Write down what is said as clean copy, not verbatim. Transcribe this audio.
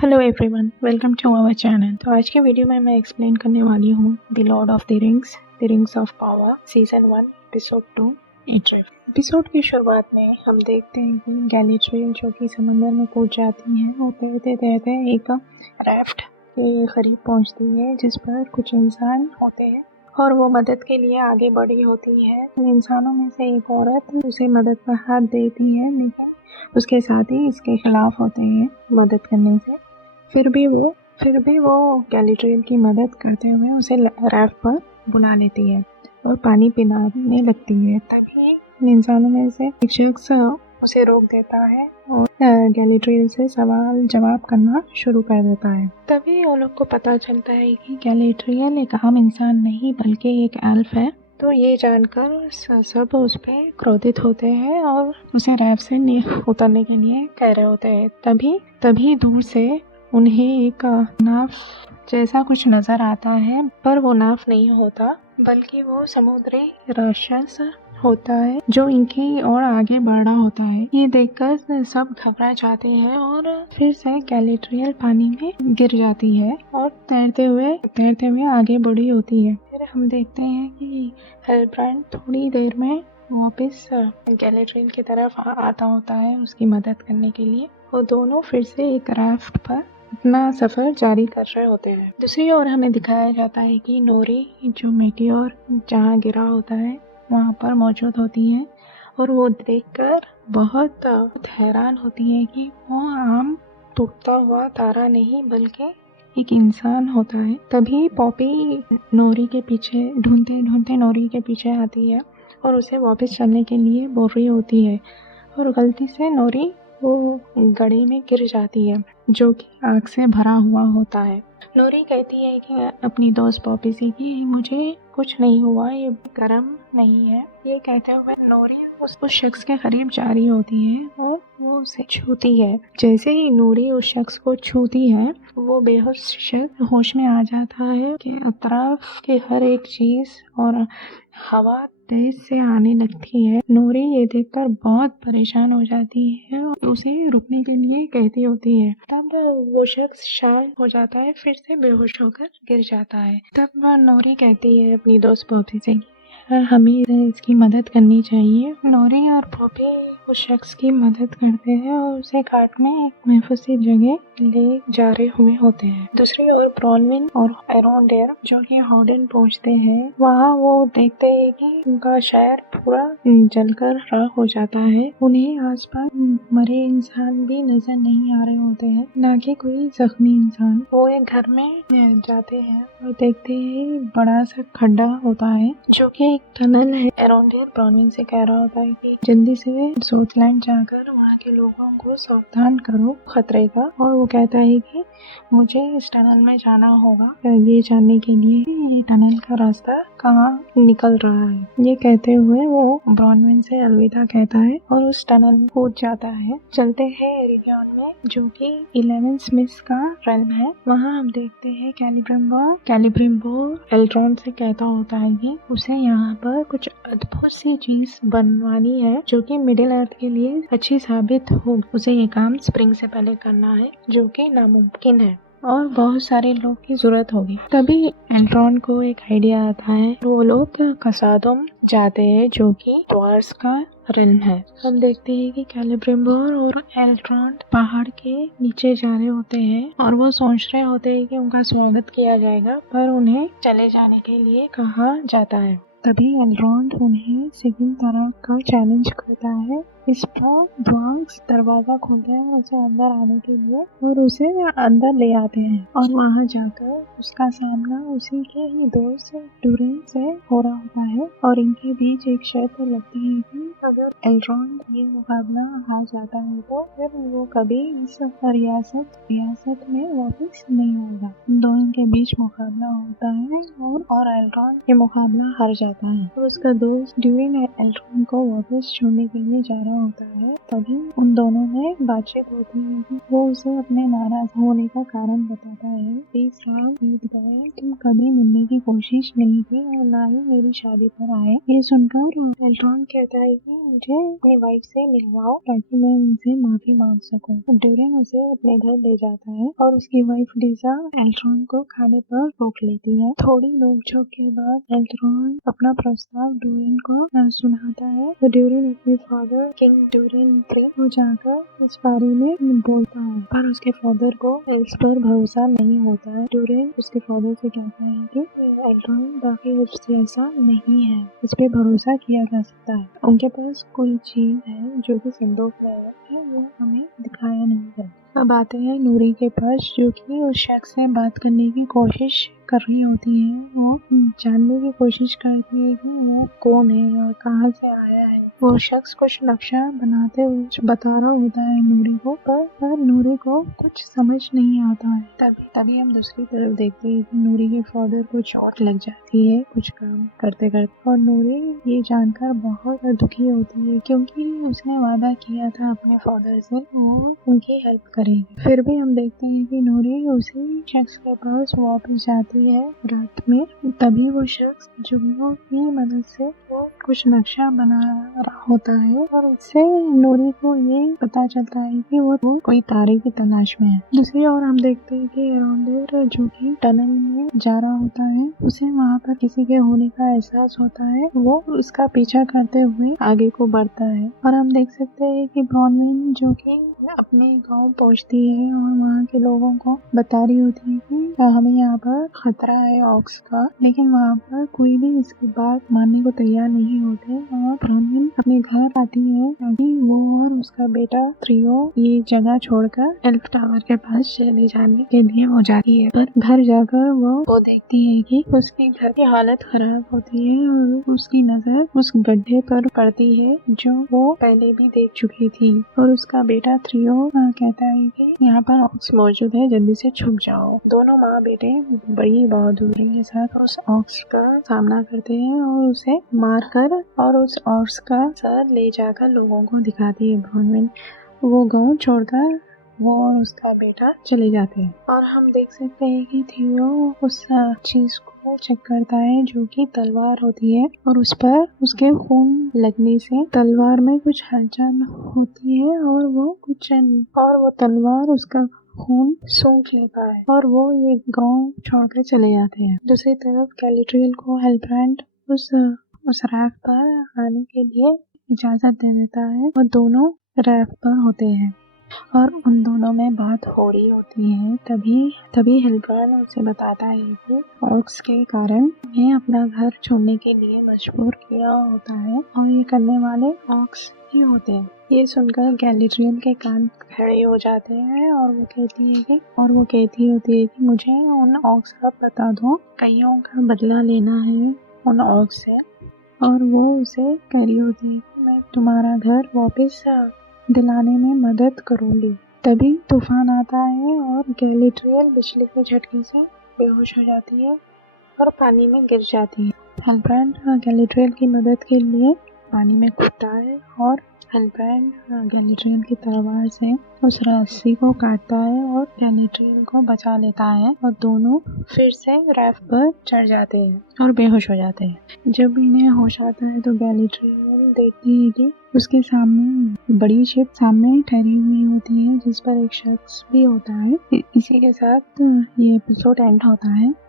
Hello everyone, welcome to our channel. तो आज के वीडियो में मैं एक्सप्लेन करने वाली हूँ the Lord of the Rings of Power season 1 episode 2 adrift. Episode की शुरुआत में हम देखते हैं कि गैलीट्रियल जो कि समंदर में कूद जाती है और तैरते तैरते एक राफ्ट के करीब पहुँचती है जिस पर कुछ इंसान होते हैं और वो मदद के लिए आगे बढ़ी होती है। इंसानों में से एक औरत उसे मदद का हाथ देती है, लेकिन उसके साथी इसके खिलाफ होते हैं मदद करने से। फिर भी वो गैलीट्रियल की मदद करते हुए उसे राफ्ट पर बुला लेती है और पानी पिलाने लगती है। तभी इंसानों में से एक शख्स उसे रोक देता है और गैलीट्रियल से सवाल जवाब करना शुरू कर देता है। तभी उन लोग को पता चलता है कि गैलीट्रियल एक आम इंसान नहीं बल्कि एक एल्फ है। तो ये जानकर सब उस पर क्रोधित होते हैं और उसे राफ्ट से उतरने के लिए कह रहे होते हैं। तभी दूर से उन्हें एक नाव जैसा कुछ नजर आता है, पर वो नाव नहीं होता बल्कि वो समुद्री राक्षस होता है जो इनकी ओर आगे बढ़ रहा होता है। ये देखकर सब घबरा जाते हैं और फिर से गैलीट्रियल पानी में गिर जाती है और तैरते हुए आगे बढ़ी होती है। फिर हम देखते हैं कि हेलब्रांड थोड़ी देर में वापस गैलीट्रियल की तरफ आता होता है उसकी मदद करने के लिए। वो दोनों फिर से एक राफ्ट पर अपना सफर जारी कर रहे होते हैं। दूसरी ओर हमें दिखाया जाता है कि नोरी जो मेटियोर जहाँ गिरा होता है वहाँ पर मौजूद होती है और वो देखकर बहुत हैरान होती है कि वो आम टूटता हुआ तारा नहीं बल्कि एक इंसान होता है। तभी पॉपी नोरी के पीछे ढूंढते नोरी के पीछे आती है और उसे वापस चलने के लिए बोल रही होती है और गलती से नोरी वो गड्ढे में गिर जाती है जो कि आग से भरा हुआ होता है। नोरी कहती है कि अपनी दोस्त पॉपी से कि मुझे कुछ नहीं हुआ, ये गर्म नहीं है। ये कहते हुए नोरी उस शख्स के करीब जा रही होती है और वो उसे छूती है। जैसे ही नोरी उस शख्स को छूती है वो बेहोश शख्स होश में आ जाता है कि अतराफ के हर एक चीज और हवा तेज से आने लगती है। नोरी ये देखकर बहुत परेशान हो जाती है और उसे रुकने के लिए कहती होती है। तब वो शख्स शांत हो जाता है, फिर से बेहोश होकर गिर जाता है। तब नोरी कहती है अपनी दोस्त पॉपी से हमें इसकी मदद करनी चाहिए। नोरी और पॉपी उस शख्स की मदद करते हैं और उसे घाट में एक महफूज जगह ले जा रहे हुए होते हैं। दूसरी ओर ब्रॉनविन और एरोंडेयर जो कि हॉर्डन पहुंचते हैं, वहाँ वो देखते हैं कि उनका शहर पूरा जलकर राख हो जाता है। उन्हें आसपास मरे इंसान भी नजर नहीं आ रहे होते हैं, ना कि कोई जख्मी इंसान। वो एक घर में जाते हैं और देखते हैं बड़ा सा खड्डा होता है जो कि एक टनल है। एरोंडेयर ब्रॉनविन से कह रहा होता है कि जल्दी से सोथलैंड जाकर वहाँ के लोगों को सावधान करो खतरे का, और वो कहता है कि मुझे इस टनल में जाना होगा ये जानने के लिए ये टनल का रास्ता कहाँ निकल रहा है। ये कहते हुए वो ब्रॉनविन से अलविदा कहता है और उस टनल में कूद जाता है। चलते हैं एरिडियन में जो कि 11 स्मिथ्स का रेल्म है। वहाँ हम देखते हैं कैलिब्रिम्बो एल्ट्रॉन से कहता होता है कि उसे यहाँ पर कुछ अद्भुत सी चीज बनवानी है जो कि मिडिल अर्थ के लिए अच्छी साबित हो। उसे ये काम स्प्रिंग से पहले करना है जो कि नामुमकिन है और बहुत सारे लोग की जरूरत होगी। तभी एल्ट्रॉन को एक आइडिया आता है। वो लोग कसादुम जाते हैं जो कि द्वार्स का रिल्म है। हम देखते हैं कि कैलिब्रिम्बोर और एल्ट्रॉन पहाड़ के नीचे जा रहे होते हैं और वो सोच रहे होते हैं कि उनका स्वागत किया जाएगा, पर उन्हें चले जाने के लिए कहा जाता है। तभी एल्ट्रॉन उन्हें सेकंड तरह का चैलेंज करता है। इस पर द्वार्स दरवाजा खोलते हैं उसे अंदर आने के लिए और उसे अंदर ले आते हैं और वहां जाकर उसका सामना उसी के ही दोस्त डूरेन से हो रहा होता है और इनके बीच एक शर्त लगती है कि अगर एल्ट्रॉन ये मुकाबला हार जाता है तो फिर वो कभी इस रियासत में वापस नहीं आएगा। दोनों के बीच मुकाबला होता है और एल्ट्रॉन ये मुकाबला हार जाता है और उसका दोस्त डूरेन एल्ट्रॉन को वापस छोड़ने के लिए जा रहा रहा होता है तभी उन दोनों में बातचीत होती है कि वो उसे अपने नाराज होने का कारण बताता है। 30 साल बीत गए, तुम कभी मिलने की कोशिश नहीं की और ना ही मेरी शादी पर आए। ये सुनकर एल्ट्रॉन कहता है कि मुझे अपनी वाइफ से मिलवाओ ताकि मैं उनसे माफी मांग सकूं। ड्यूरेन उसे अपने घर ले जाता है और उसकी वाइफ लिसा एल्ट्रॉन को खाने पर रोक लेती है। थोड़ी नोकझोंक के बाद एल्ट्रॉन अपना प्रस्ताव ड्यूरेन को सुनाता है तो ड्यूरेन अपने फादर किंग ड्यूरेन III को जाकर इस बारे में बोलता है, पर उसके फादर को एल्स पर भरोसा नहीं होता है। ड्यूरेन उसके फादर से कहता है कि एल्ट्रॉन बाकी उससे ऐसा नहीं है, इस पे भरोसा किया जा सकता है। उनके पास कोई चीज है जो कि संदूक में है, वो हमें दिखाया नहीं है। अब आते हैं नूरी के पास, जो कि उस शख्स से बात करने की कोशिश कर रही होती है। वो जानने की कोशिश करती है कि वो कौन है और कहाँ से आया है। वो शख्स कुछ नक्शा बनाते हुए बता रहा होता है नूरी को, पर नूरी को कुछ समझ नहीं आता है। तभी हम दूसरी तरफ देखते हैं कि नूरी के फादर को चोट लग जाती है कुछ काम करते करते, और नूरी ये जानकर बहुत दुखी होती है क्योंकि उसने वादा किया था अपने फादर से और उनकी हेल्प करेगी। फिर भी हम देखते हैं कि नूरी उसी शख्स के पास वापस जाती है रात में। तभी वो शख्स जुगनू की मदद से वो कुछ नक्शा बना रहा होता है और इससे नूरी को ये पता चलता है कि वो कोई तारे की तलाश में है। दूसरी ओर हम देखते हैं कि एरोंडेर जो कि टनल में जा रहा होता है, उसे वहाँ पर किसी के होने का एहसास होता है। वो उसका पीछा करते हुए आगे को बढ़ता है और हम देख सकते हैं कि ब्रॉनविन जो कि अपने गांव पहुंचती है और वहाँ के लोगों को बता रही होती है कि हमें यहाँ पर खतरा है ऑक्स का, लेकिन वहाँ पर कोई भी इसकी बात मानने को तैयार नहीं होते और ब्रॉनविन अपने घर आती है ताकि वो और उसका बेटा थ्रियो ये जगह छोड़कर एल्फ टावर के पास चले जाने के लिए हो जाती है। पर घर जाकर वो देखती है कि उसके घर की हालत खराब होती है और उसकी नजर उस गड्ढे पर पड़ती है जो वो पहले भी देख चुकी थी और उसका बेटा थ्रियो कहता है कि यहाँ पर ऑक्स मौजूद है, जल्दी से छुप जाओ। दोनों माँ बेटे बड़ी बहादुरी के साथ उस ऑक्स का सामना करते हैं और उसे मारकर और उस ऑक्स का सर ले जाकर लोगों को दिखाती है। ब्रॉनविन वो गांव छोड़कर वो और उसका बेटा चले जाते हैं और हम देख सकते हैं कि थियो उस चीज को चेक करता है जो कि तलवार होती है और उस पर उसके खून लगने से तलवार में कुछ हलचल होती है और वो तलवार उसका खून सूंघ लेता है और वो ये गांव छोड़कर चले जाते हैं। दूसरी तरफ गैलेट्रियल को हेल्ब्रांड उस रैफ्ट पर आने के लिए इजाजत दे देता है और दोनों रैफ्ट पर होते हैं और उन दोनों में बात हो रही होती है। तभी हिल्ब्रांड उसे बताता है कि ऑक्स के कारण उन्हें अपना घर छोड़ने के लिए मजबूर किया होता है और ये करने वाले ऑक्स ही होते हैं। ये सुनकर गैलेट्रियल के कान खड़े हो जाते हैं और वो कहती होती है कि मुझे उन ऑक्स का बता दो, कईयों का बदला लेना है उन ऑक्स से। और वो उसे कह रही होती है कि मैं तुम्हारा घर वापस दिलाने में मदद करूंगी। तभी तूफान आता है और गैलेट्रियल बिजली के झटके से बेहोश हो जाती है और पानी में गिर जाती है। हेल्ब्रांड गैलेट्रियल की मदद के लिए पानी में कूदता है और हेल्ब्रांड गैलेट्रियल की तलवार से उस रस्सी को काटता है और गैलेट्रियल को बचा लेता है और दोनों फिर से रैफ्ट पर चढ़ जाते हैं और बेहोश हो जाते हैं। जब इन्हें होश आता है तो गैलेट्रियल देखती है कि उसके सामने बड़ी शिप सामने ठहरी हुई होती है जिस पर एक शख्स भी होता है। इसी के साथ ये एपिसोड एंड होता है।